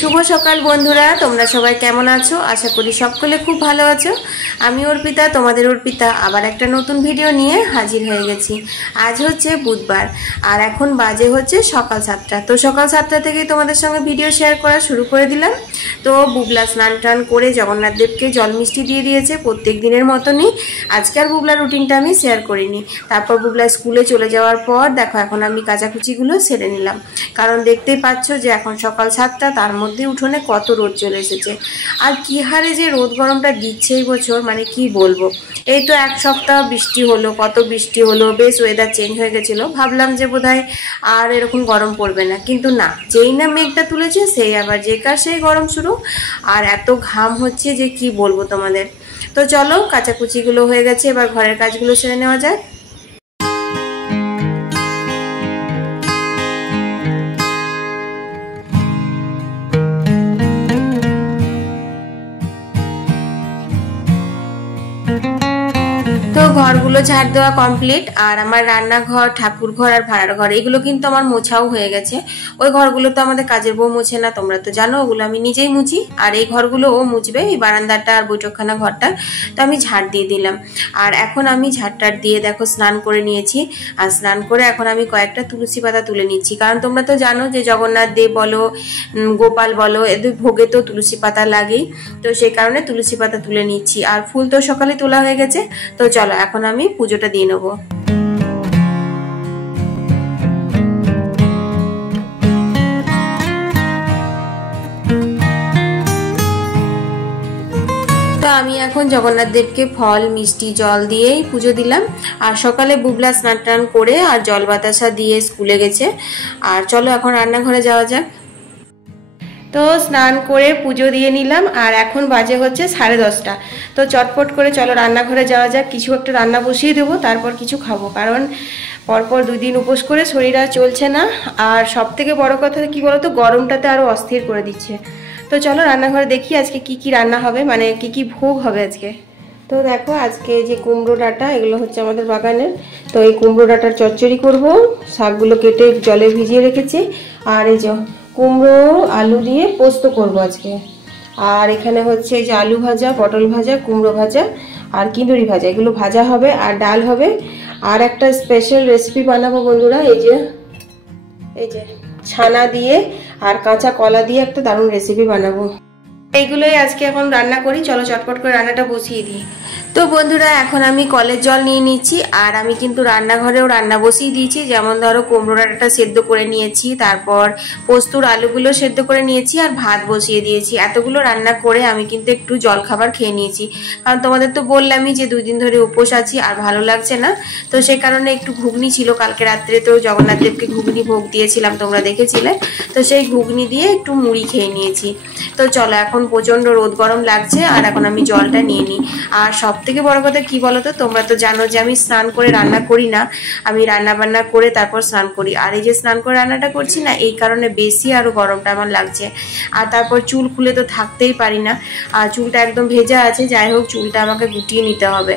শুভ সকাল বন্ধুরা, তোমরা সবাই কেমন আছো? আশা করি সকলে খুব ভালো আছো। আমি অর্পিতা, তোমাদের অর্পিতা আবার একটা নতুন ভিডিও নিয়ে হাজির হয়ে গেছি। আজ হচ্ছে বুধবার আর এখন বাজে হচ্ছে সকাল 7টা। তো সকাল 7টা থেকে তোমাদের সঙ্গে ভিডিও শেয়ার করা শুরু করে দিলাম। তো বুবলা স্নান টান করে জগন্নাথ দেবকে জল মিষ্টি দিয়ে দিয়েছে প্রত্যেক দিনের মতনই। আজকে আর বুবলার রুটিনটা আমি শেয়ার করিনি। তারপর বুবলা স্কুলে চলে যাওয়ার পর দেখো এখন আমি কাচাকুচিগুলো সেরে নিলাম, কারণ দেখতেই পাচ্ছ যে এখন সকাল 7টা, তার মধ্যে উঠোনে কত রোদ চলে এসেছে। আর কি হারে যে রোদ গরমটা দিচ্ছে এই বছর, মানে কি বলবো। এই তো এক সপ্তাহ বৃষ্টি হলো, কত বৃষ্টি হলো, বেশ ওয়েদার চেঞ্জ হয়ে গেছিলো। ভাবলাম যে বোধহয় আর এরকম গরম পড়বে না, কিন্তু না, যেই না মেঘটা তুলেছে সেই আবার যে কার সেই গরম শুরু। আর এত ঘাম হচ্ছে যে কি বলবো তোমাদের। তো চলো, কাচাকুচিগুলো হয়ে গেছে, এবার ঘরের কাজগুলো সেরে নেওয়া যায়। তো ঘরগুলো ঝাড় দেওয়া কমপ্লিট, আর আমার রান্নাঘর, ঠাকুর ঘর আর ভাড়ার ঘর এগুলো কিন্তু আমার মোছাও হয়ে গেছে। ওই ঘরগুলো তো আমাদের কাজের বউ মুছে না, তোমরা তো জানো, ওগুলো আমি নিজেই মুছি। আর এই ঘরগুলো ও মুছবে, এই বারান্দাটা আর বৈঠকখানা ঘরটা তো আমি ঝাড় দিয়ে দিলাম। আর এখন আমি ঝাড়টার দিয়ে দেখো স্নান করে নিয়েছি। আর স্নান করে এখন আমি কয়েকটা তুলসী পাতা তুলে নিচ্ছি, কারণ তোমরা তো জানো যে জগন্নাথ দেব বলো, গোপাল বলো, এদের ভোগে তো তুলসী পাতা লাগেই। তো সেই কারণে তুলসী পাতা তুলে নিচ্ছি। আর ফুল তো সকালে তোলা হয়ে গেছে। তো চলো এখন আমি পুজোটা দিয়ে নেবো। তো আমি এখন জগন্নাথ দেবকে ফল মিষ্টি জল দিয়েই পুজো দিলাম। আর সকালে বুবলা স্নান টান করে আর জল বাতাসা দিয়ে স্কুলে গেছে। আর চলো এখন রান্নাঘরে যাওয়া যাক। তো স্নান করে পুজো দিয়ে নিলাম, আর এখন বাজে হচ্ছে 10:30। তো চটপট করে চলো রান্নাঘরে যাওয়া যাক। কিছু একটা রান্না বসিয়ে দেবো, তারপর কিছু খাবো, কারণ পরপর 2 দিন উপোস করে শরীর আর চলছে না। আর সব থেকে বড় কথা কি বলতো, গরমটাতে আরও অস্থির করে দিচ্ছে। তো চলো রান্নাঘরে দেখি আজকে কি কি রান্না হবে, মানে কি কি ভোগ হবে আজকে। তো দেখো আজকে যে কুমড়ো ডাঁটা, এগুলো হচ্ছে আমাদের বাগানের। তো এই কুমড়ো ডাঁটার চচ্চড়ি করব। শাকগুলো কেটে জলে ভিজিয়ে রেখেছি। আর এই যে কুমড়ো আলু দিয়ে পোস্ত করব আজকে। আর এখানে হচ্ছে যে আলু ভাজা, পটল ভাজা, কুমড়ো ভাজা আর কিঁদুরি ভাজা, এগুলো ভাজা হবে। আর ডাল হবে। আর একটা স্পেশাল রেসিপি বানাবো বন্ধুরা, এই যে ছানা দিয়ে আর কাঁচা কলা দিয়ে একটা দারুণ রেসিপি বানাবো। এইগুলোই আজকে এখন রান্না করি। চলো চটপট করে রান্নাটা বসিয়ে দিই। তো বন্ধুরা এখন আমি কলের জল নিয়ে নিচ্ছি, আর আমি কিন্তু রান্নাঘরেও রান্না বসিয়ে দিয়েছি। যেমন ধরো কুমড়ো ডাঁটাটা সেদ্ধ করে নিয়েছি, তারপর পোস্তুর আলুগুলো সেদ্ধ করে নিয়েছি, আর ভাত বসিয়ে দিয়েছি। এতগুলো রান্না করে আমি কিন্তু একটু জল খাবার খেয়ে নিয়েছি, কারণ তোমাদের তো বললামই যে 2 দিন ধরে উপোস আছি আর ভালো লাগছে না। তো সেই কারণে একটু ঘুগনি ছিল কালকে রাত্রে, তো জগন্নাথ দেবকে ঘুগনি ভোগ দিয়েছিলাম, তোমরা দেখেছিলে। তো সেই ঘুগনি দিয়ে একটু মুড়ি খেয়ে নিয়েছি। তো চলো এখন প্রচন্ড রোদ গরম লাগছে, আর এখন আমি জলটা নিয়ে নিই। আর সব থেকে বড় কথা কি বলতো, তোমরা তো জানো যে আমি স্নান করে রান্না করি না, আমি রান্না বান্না করে তারপর স্নান করি। আর এই যে স্নান করে রান্নাটা করছি না, এই কারণে বেশি আরো গরমটা আমার লাগছে। আর তারপর চুল খুলে তো থাকতেই পারি না, আর চুলটা একদম ভেজা আছে। যাই হোক, চুলটা আমাকে গুটিয়ে নিতে হবে।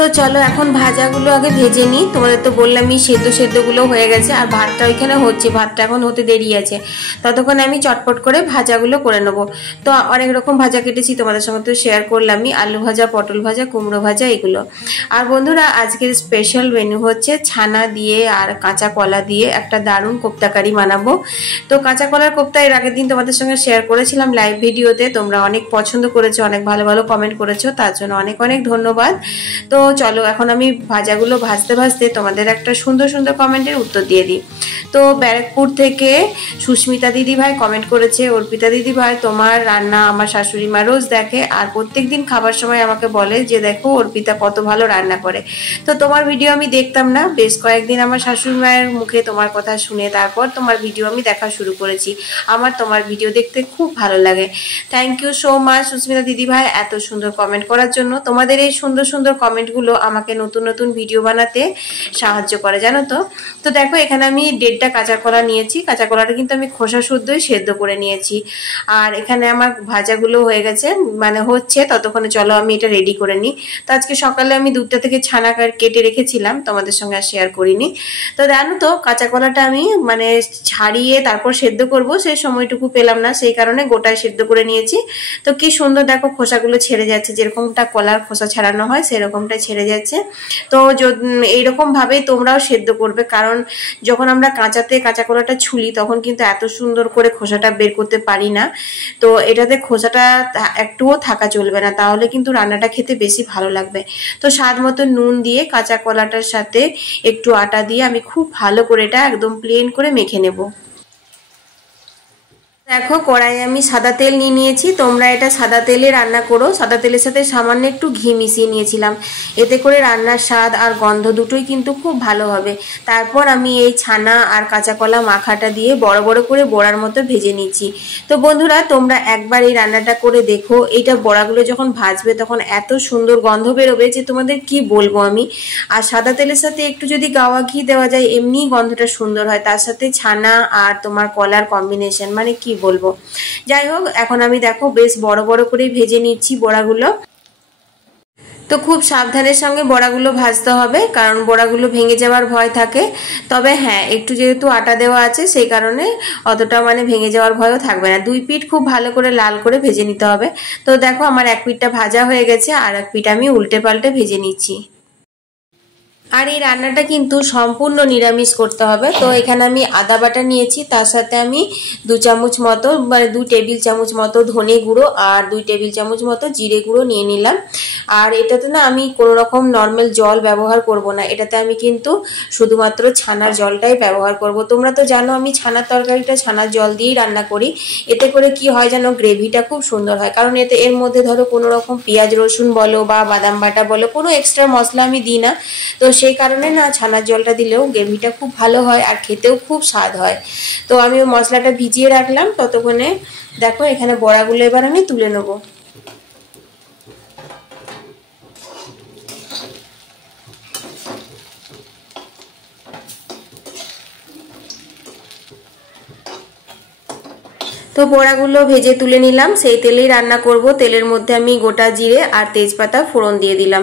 তো চলো এখন ভাজাগুলো আগে ভেজে নিই। তোমাদের তো বললামই সেদ্ধগুলো হয়ে গেছে, আর ভাতটা ওইখানে হচ্ছে, ভাতটা এখন হতে দেরি আছে। ততক্ষণে আমি চটপট করে ভাজাগুলো করে নেবো। তো অনেক রকম ভাজা কেটেছি, তোমাদের সঙ্গে তো শেয়ার করলামই, আলু ভাজা, পটল ভাজা, কুমড়ো ভাজা, এগুলো। আর বন্ধুরা আজকের স্পেশাল মেনু হচ্ছে ছানা দিয়ে আর কাঁচা কলা দিয়ে একটা দারুণ কোপ্তাকারি বানাবো। তো কাঁচা কলার কোপ্তা এর আগের দিন তোমাদের সঙ্গে শেয়ার করেছিলাম লাইভ ভিডিওতে, তোমরা অনেক পছন্দ করেছো, অনেক ভালো ভালো কমেন্ট করেছো, তার জন্য অনেক অনেক ধন্যবাদ। তো চলো এখন আমি ভাজাগুলো ভাজতে ভাজতে তোমাদের একটা সুন্দর সুন্দর কমেন্টের উত্তর দিয়ে দিই। তো ব্যারাকপুর থেকে সুস্মিতা দিদি ভাই কমেন্ট করেছে, অর্পিতা দিদি ভাই তোমার রান্না আমার শাশুড়ি মা রোজ দেখে, আর প্রত্যেকদিন খাবার সময় আমাকে বলে যে দেখো অর্পিতা কত ভালো রান্না করে। তো তোমার ভিডিও আমি দেখতাম না, বেশ কয়েকদিন আমার শাশুড়ি মায়ের মুখে তোমার কথা শুনে তারপর তোমার ভিডিও আমি দেখা শুরু করেছি। আমার তোমার ভিডিও দেখতে খুব ভালো লাগে। Thank you so much Susmita দিদি ভাই এত সুন্দর কমেন্ট করার জন্য। তোমাদের এই সুন্দর সুন্দর কমেন্টগুলো কমেন্টগুলো আমাকে নতুন নতুন ভিডিও বানাতে সাহায্য করে, জানো তো। তো দেখো এখানে আমি 1.5টা কাঁচা কলা নিয়েছি। কাঁচা কলাটা কিন্তু আমি খোসা শুদ্ধই সেদ্ধ করে নিয়েছি। আর এখানে আমার ভাজাগুলো হয়ে গেছে, মানে হচ্ছে, ততক্ষণে চলো আমি এটা রেডি করে নিই। তো আজকে সকালে আমি দুধটা থেকে ছানা কেটে রেখেছিলাম, তোমাদের সঙ্গে আর শেয়ার করিনি। তো জানো তো কাঁচা কলাটা আমি মানে ছাড়িয়ে তারপর সেদ্ধ করব সেই সময়টুকু পেলাম না, সেই কারণে গোটায় সেদ্ধ করে নিয়েছি। তো কি সুন্দর দেখো খোসাগুলো ছেড়ে যাচ্ছে, যেরকমটা কলার খোসা ছাড়ানো হয় সেরকমটা ছেড়ে যাচ্ছে। তো এইরকম ভাবেই তোমরাও সেদ্ধ করবে, কারণ যখন আমরা কাঁচা কলাটা ছুলি তখন কিন্তু এত সুন্দর করে খোসাটা বের করতে পারি না। তো এটাতে খোসাটা একটুও থাকা চলবে না, তাহলে কিন্তু রান্নাটা খেতে বেশি ভালো লাগবে। তো স্বাদ মতো নুন দিয়ে কাঁচা কলাটার সাথে একটু আটা দিয়ে আমি খুব ভালো করে এটা একদম প্লেন করে মেখে নেব। দেখো কড়াইয়ে আমি সাদা তেল নিয়ে নিয়েছি, তোমরা এটা সাদা তেলে রান্না করো। সাদা তেলের সাথে সামান্য একটু ঘি মিশিয়ে নিয়েছিলাম, এতে করে রান্নার স্বাদ আর গন্ধ দুটোই কিন্তু খুব ভালো হবে। তারপর আমি এই ছানা আর কাঁচা কলা মাখাটা দিয়ে বড় বড় করে বড়ার মতো ভেজে নিচ্ছি। তো বন্ধুরা তোমরা একবার এই রান্নাটা করে দেখো, এইটা বড়াগুলো যখন ভাজবে তখন এত সুন্দর গন্ধ বেরোবে যে তোমাদের কি বলবো আমি। আর সাদা তেলের সাথে একটু যদি গাওয়া ঘি দেওয়া যায় এমনি গন্ধটা সুন্দর হয়, তার সাথে ছানা আর তোমার কলার কম্বিনেশন মানে কি বলবো। যাই হোক এখন আমি দেখো বেশ বড় বড় করে ভেজে নিচ্ছি বড়াগুলো। তো খুব সাবধানের সঙ্গে বড়াগুলো ভাজতে হবে, কারণ বড়াগুলো ভেঙে যাওয়ার ভয় থাকে। তবে হ্যাঁ একটু যেহেতু আটা দেওয়া আছে সেই কারণে অতটা মানে ভেঙে যাওয়ার ভয়ও থাকবে না। দুই পিঠ খুব ভালো করে লাল করে ভেজে নিতে হবে। তো দেখো আমার এক পিঠটা ভাজা হয়ে গেছে, আর এক পিঠ আমি উল্টে পাল্টে ভেজে নিচ্ছি। আর এই রান্নাটা কিন্তু সম্পূর্ণ নিরামিষ করতে হবে। তো এখানে আমি আদা বাটা নিয়েছি, তার সাথে আমি 2 চামচ মতো মানে 2 টেবিল চামচ মতো ধনে গুঁড়ো আর 2 টেবিল চামচ মতো জিরে গুঁড়ো নিয়ে নিলাম। আর এটাতে না আমি কোনো রকম নর্মাল জল ব্যবহার করব না, এটাতে আমি কিন্তু শুধুমাত্র ছানার জলটাই ব্যবহার করব। তোমরা তো জানো আমি ছানার তরকারিটা ছানার জল দিয়েই রান্না করি। এতে করে কি হয় জানো, গ্রেভিটা খুব সুন্দর হয়, কারণ এর মধ্যে ধরো কোনো রকম পেঁয়াজ রসুন বলো বা বাদাম বাটা বলো কোনো এক্সট্রা মশলা আমি দিই না। তো সেই কারণে না ছানার জলটা দিলেও গ্রেভিটা খুব ভালো হয় আর খেতেও খুব স্বাদ হয়। তো আমি মশলাটা ভিজিয়ে রাখলাম, ততক্ষণে দেখো এখানে বড়াগুলো এবার আমি তুলে নেবো। তো বড়াগুলো ভেজে তুলে নিলাম, সেই তেলেই রান্না করব। তেলের মধ্যে আমি গোটা জিরে আর তেজপাতা ফোড়ন দিয়ে দিলাম।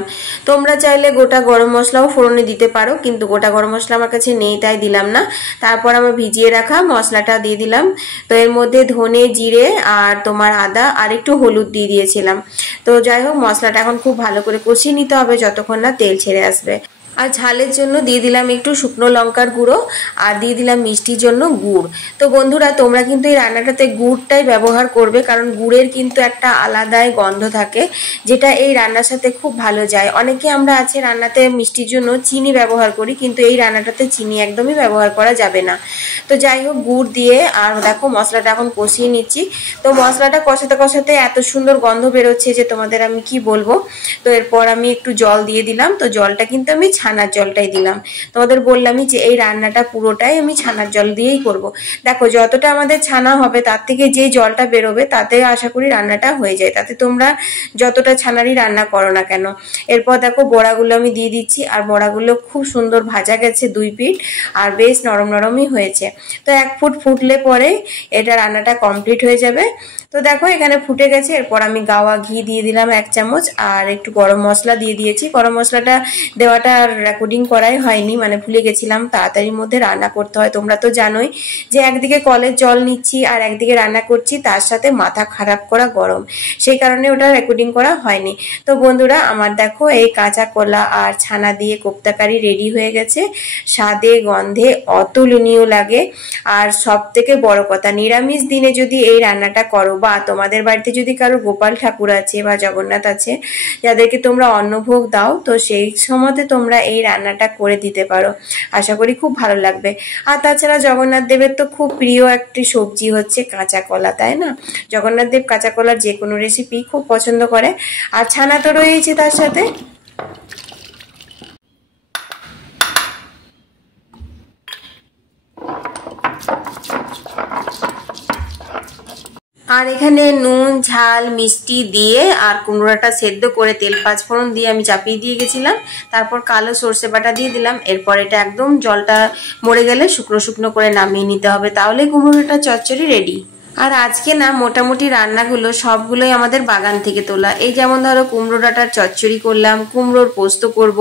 তোমরা চাইলে গোটা গরম মশলাও ফোড়নে দিতে পারো, কিন্তু গোটা গরম মশলা আমার কাছে নেই তাই দিলাম না। তারপর আমি ভিজিয়ে রাখা মশলাটা দিয়ে দিলাম। তো এর মধ্যে ধনে জিরে আর তোমার আদা আর একটু হলুদ দিয়ে দিয়েছিলাম। তো যাই হোক মশলাটা এখন খুব ভালো করে কষিয়ে নিতে হবে যতক্ষণ না তেল ছেড়ে আসবে। আর ঝালের জন্য দিয়ে দিলাম একটু শুকনো লঙ্কার গুঁড়ো আর দিয়ে দিলাম মিষ্টির জন্য গুড়। তো বন্ধুরা তোমরা কিন্তু এই রান্নাটাতে গুড়টাই ব্যবহার করবে, কারণ গুড়ের কিন্তু একটা আলাদাই গন্ধ থাকে যেটা এই রান্নার সাথে খুব ভালো যায়। অনেকে আমরা আছে রান্নাতে মিষ্টির জন্য চিনি ব্যবহার করি, কিন্তু এই রান্নাটাতে চিনি একদমই ব্যবহার করা যাবে না। তো যাই হোক গুড় দিয়ে আর দেখো মশলাটা এখন কষিয়ে নিচ্ছি। তো মশলাটা কষাতে কষাতে এত সুন্দর গন্ধ বেরোচ্ছে যে তোমাদের আমি কি বলবো। তো এরপর আমি একটু জল দিয়ে দিলাম। তো জলটা কিন্তু আমি ছানার জলটাই দিলাম, তোমাদের বললামই যে এই রান্নাটা পুরোটাই আমি ছানার জল দিয়েই করব। দেখো যতটা আমাদের ছানা হবে তার থেকে যে জলটা বেরোবে তাতে আশা করি রান্নাটা হয়ে যায়, তাতে তোমরা যতটা ছানারই রান্না করো না কেন। এরপর দেখো বড়াগুলো আমি দিয়ে দিচ্ছি, আর বড়াগুলো খুব সুন্দর ভাজা গেছে দুই পিঠ, আর বেশ নরম নরমই হয়েছে। তো 1 ফুট ফুটলে পরে এটা রান্নাটা কমপ্লিট হয়ে যাবে। তো দেখো এখানে ফুটে গেছে। এরপর আমি গাওয়া ঘি দিয়ে দিলাম 1 চামচ আর একটু গরম মশলা দিয়ে দিয়েছি। গরম মশলাটা দেওয়াটা রেকর্ডিং করাই হয়নি, মানে ভুলে গেছিলাম, তাড়াতাড়ির মধ্যে রান্না করতে হয়। তোমরা তো জানোই যে একদিকে কলের জল নিচ্ছি আর একদিকে রান্না করছি, তার সাথে মাথা খারাপ করা গরম, সেই কারণে ওটা রেকর্ডিং করা হয়নি। তো বন্ধুরা আমার দেখো এই কাঁচা কলা আর ছানা দিয়ে কোপ্তা কারি রেডি হয়ে গেছে। স্বাদে গন্ধে অতুলনীয় লাগে। আর সব থেকে বড় কথা নিরামিষ দিনে যদি এই রান্নাটা করো বা তোমাদের বাড়িতে যদি কারো গোপাল ঠাকুর আছে বা জগন্নাথ আছে যাদেরকে তোমরা অন্নভোগ দাও, তো সেই সময়তে তোমরা এই রান্নাটা করে দিতে পারো, আশা করি খুব ভালো লাগবে। আর তাছাড়া জগন্নাথ দেবের তো খুব প্রিয় একটি সবজি হচ্ছে কাঁচা কলা, তাই না? জগন্নাথ দেব কাঁচা কলার যে কোনো রেসিপি খুব পছন্দ করে। আর ছানা তো রয়েছে তার সাথে। আর এখানে নুন ঝাল মিষ্টি দিয়ে আর কুমড়োটা সেদ্ধ করে তেল পাঁচফোড়ন দিয়ে আমি চাপিয়ে দিয়ে গেছিলাম। তারপর কালো সর্ষে বাটা দিয়ে দিলাম। এরপর এটা একদম জলটা মরে গেলে শুকনো শুকনো করে নামিয়ে নিতে হবে, তাহলে কুমড়োটা চচ্চড়ি রেডি। আর আজকে না মোটামুটি রান্নাগুলো সবগুলোই আমাদের বাগান থেকে তোলা। এই যেমন ধরো কুমড়ো ডাঁটার চচ্চড়ি করলাম, কুমড়োর পোস্ত করব,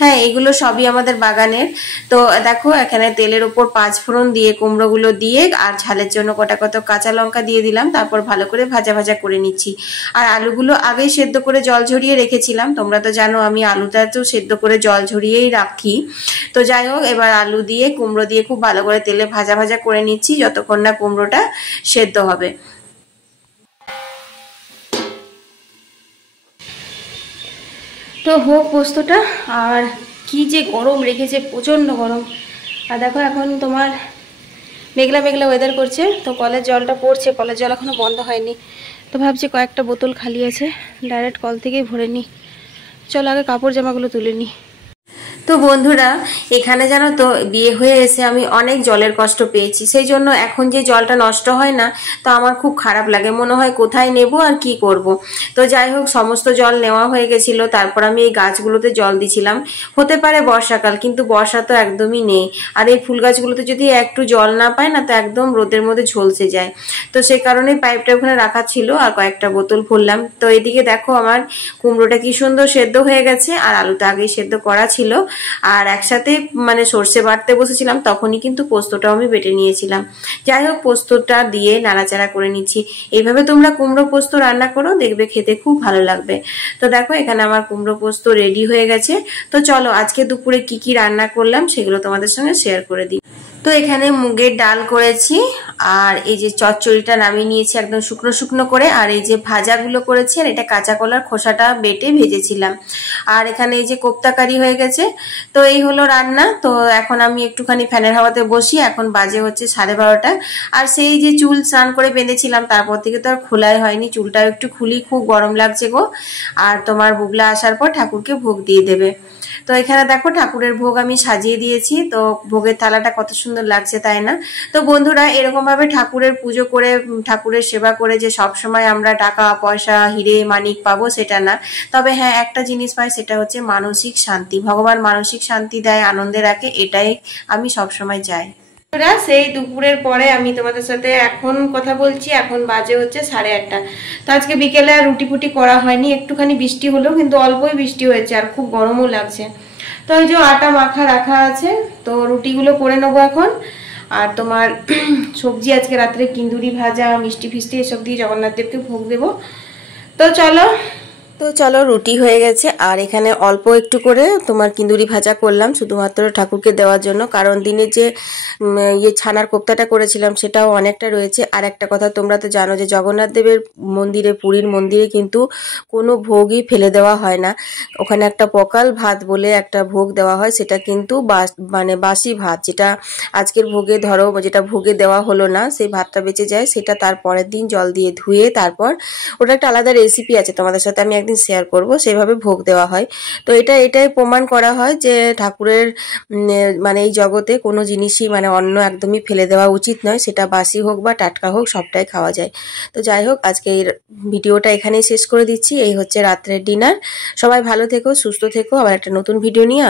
হ্যাঁ এগুলো সবই আমাদের বাগানের। তো দেখো এখানে তেলের উপর পাঁচফোড়ন দিয়ে কুমড়োগুলো দিয়ে আর ঝালের জন্য কটা কত কাঁচা লঙ্কা দিয়ে দিলাম। তারপর ভালো করে ভাজা ভাজা করে নিচ্ছি। আর আলুগুলো আগেই সেদ্ধ করে জল ঝরিয়ে রেখেছিলাম। তোমরা তো জানো আমি আলুটা তো সেদ্ধ করে জল ঝরিয়েই রাখি। তো যাই হোক, এবার আলু দিয়ে কুমড়ো দিয়ে খুব ভালো করে তেলে ভাজা ভাজা করে নিচ্ছি যতক্ষণ না কুমড়োটা সেদ্ধ হবে। তো হোক পোস্তটা। আর কি যে গরম রেখেছে, প্রচন্ড গরম। আর দেখো এখন তোমার মেঘলা মেঘলা ওয়েদার করছে, তো কলের জলটা পড়ছে, কলের জল এখনো বন্ধ হয়নি। তো ভাবছি কয়েকটা বোতল খালি আছে, ডাইরেক্ট কল থেকেই ভরে নিই। চলো আগে কাপড় জামাগুলো তুলে নিই। তো বন্ধুরা, এখানে জানো তো বিয়ে হয়ে এসে আমি অনেক জলের কষ্ট পেয়েছি। সেই জন্য এখন যে জলটা নষ্ট হয় না, তো আমার খুব খারাপ লাগে, মনে হয় কোথায় নেব আর কি করব। তো যাই হোক, সমস্ত জল নেওয়া হয়ে গেছিল। তারপর আমি এই গাছগুলোতে জল দিছিলাম। হতে পারে বর্ষাকাল, কিন্তু বর্ষা তো একদমই নেই। আর এই ফুল গাছগুলোতে যদি একটু জল না পায় না, তো একদম রোদের মধ্যে ঝলসে যায়। তো সেই কারণে পাইপটা ওখানে রাখা ছিল আর কয়েকটা বোতল ভরলাম। তো এদিকে দেখো আমার কুমড়োটা কি সুন্দর সেদ্ধ হয়ে গেছে, আর আলুটা আগেই সেদ্ধ করা ছিল। আর একসাথে মানে সর্ষে বাটতে বসেছিলাম, তখনই কিন্তু পোস্তটাও আমি বেটে নিয়েছিলাম। যাই হোক, পোস্তটা দিয়ে নাড়াচাড়া করে নিচ্ছি। এইভাবে তোমরা কুমড়ো পোস্ত রান্না করো, দেখবে খেতে খুব ভালো লাগবে। তো দেখো এখানে আমার কুমড়ো পোস্ত রেডি হয়ে গেছে। তো চলো আজকে দুপুরে কি কি রান্না করলাম সেগুলো তোমাদের সঙ্গে শেয়ার করে দিই। তো এখানে মুগের ডাল করেছি, আর এই যে চচ্চড়িটা নামিয়ে নিয়েছি একদম শুকনো শুকনো করে, আর এই যে ভাজাগুলো করেছি, আর এটা কাঁচা কলার খোসাটা বেটে ভেজেছিলাম। আর এখানে এই যে কোপ্তা কারি হয়ে গেছে। তো এই হলো রান্না। তো এখন আমি একটুখানি ফ্যানের হাওয়াতে বসি। এখন বাজে হচ্ছে 12:30। আর সেই যে চুল স্নান করে বেঁধেছিলাম, তারপর থেকে তো আর খোলাই হয়নি। চুলটাও একটু খুলি, খুব গরম লাগছে গো। আর তোমার বুগলা আসার পর ঠাকুরকে ভোগ দিয়ে দেবে। তো এখানে দেখো ঠাকুরের ভোগ আমি সাজিয়ে দিয়েছি। তো ভোগের থালাটা কত সুন্দর লাগছে, তাই না? তো বন্ধুরা, এরকম ভাবে ঠাকুরের পুজো করে ঠাকুরের সেবা করে যে সব সময় আমরা টাকা পয়সা হিরে মানিক পাবো সেটা না। তবে হ্যাঁ, একটা জিনিস পাই, সেটা হচ্ছে মানসিক শান্তি। ভগবান মানসিক শান্তি দেয়, আনন্দে রাখে, এটাই আমি সব সময় চাই। সেই দুপুরের পরে আমি তোমাদের সাথে এখন কথা বলছি। এখন বাজে হচ্ছে 8:30। তো আজকে বিকেলে আর রুটি ফুটি করা হয়নি। একটুখানি বৃষ্টি হলো, কিন্তু অল্পই বৃষ্টি হয়েছে, আর খুব গরমও লাগছে। তো এই যে আটা মাখা রাখা আছে, তো রুটিগুলো করে নেবো এখন। আর তোমার সবজি আজকে রাত্রে কিন্দুরি ভাজা, মিষ্টি ফিষ্টি এসব দিয়ে জগন্নাথ দেবকে ভোগ দেবো। তো চলো রুটি হয়ে গেছে, আর এখানে অল্প একটু করে তোমার কিন্দুরি ভাজা করলাম শুধুমাত্র ঠাকুরকে দেওয়ার জন্য। কারণ দিনে যে ছানার কোপ্তাটা করেছিলাম সেটাও অনেকটা রয়েছে। আর একটা কথা তোমরা তো জানো যে জগন্নাথ দেবের মন্দিরে, পুরীর মন্দিরে কিন্তু কোনো ভোগই ফেলে দেওয়া হয় না। ওখানে একটা পকাল ভাত বলে একটা ভোগ দেওয়া হয়, সেটা কিন্তু মানে বাসি ভাত, যেটা আজকের ভোগে ধরো যেটা ভোগে দেওয়া হলো না, সেই ভাতটা বেঁচে যায়, সেটা তার পরের দিন জল দিয়ে ধুয়ে তারপর ওটা একটা আলাদা রেসিপি আছে, তোমাদের সাথে আমি একদিন শেয়ার করব, সেভাবে ভোগ দেওয়া হয়। তো এটাই প্রমাণ করা হয় যে ঠাকুরের মানে এই জগতে কোনো জিনিসই মানে অন্ন একদমই ফেলে দেওয়া উচিত নয়, সেটা বাসি হোক বা টাটকা হোক সবটাই খাওয়া যায়। তো যাই হোক, আজকে এই ভিডিওটা এখানেই শেষ করে দিচ্ছি। এই হচ্ছে রাত্রের ডিনার। সবাই ভালো থেকো, সুস্থ থেকো। আবার একটা নতুন ভিডিও নিয়ে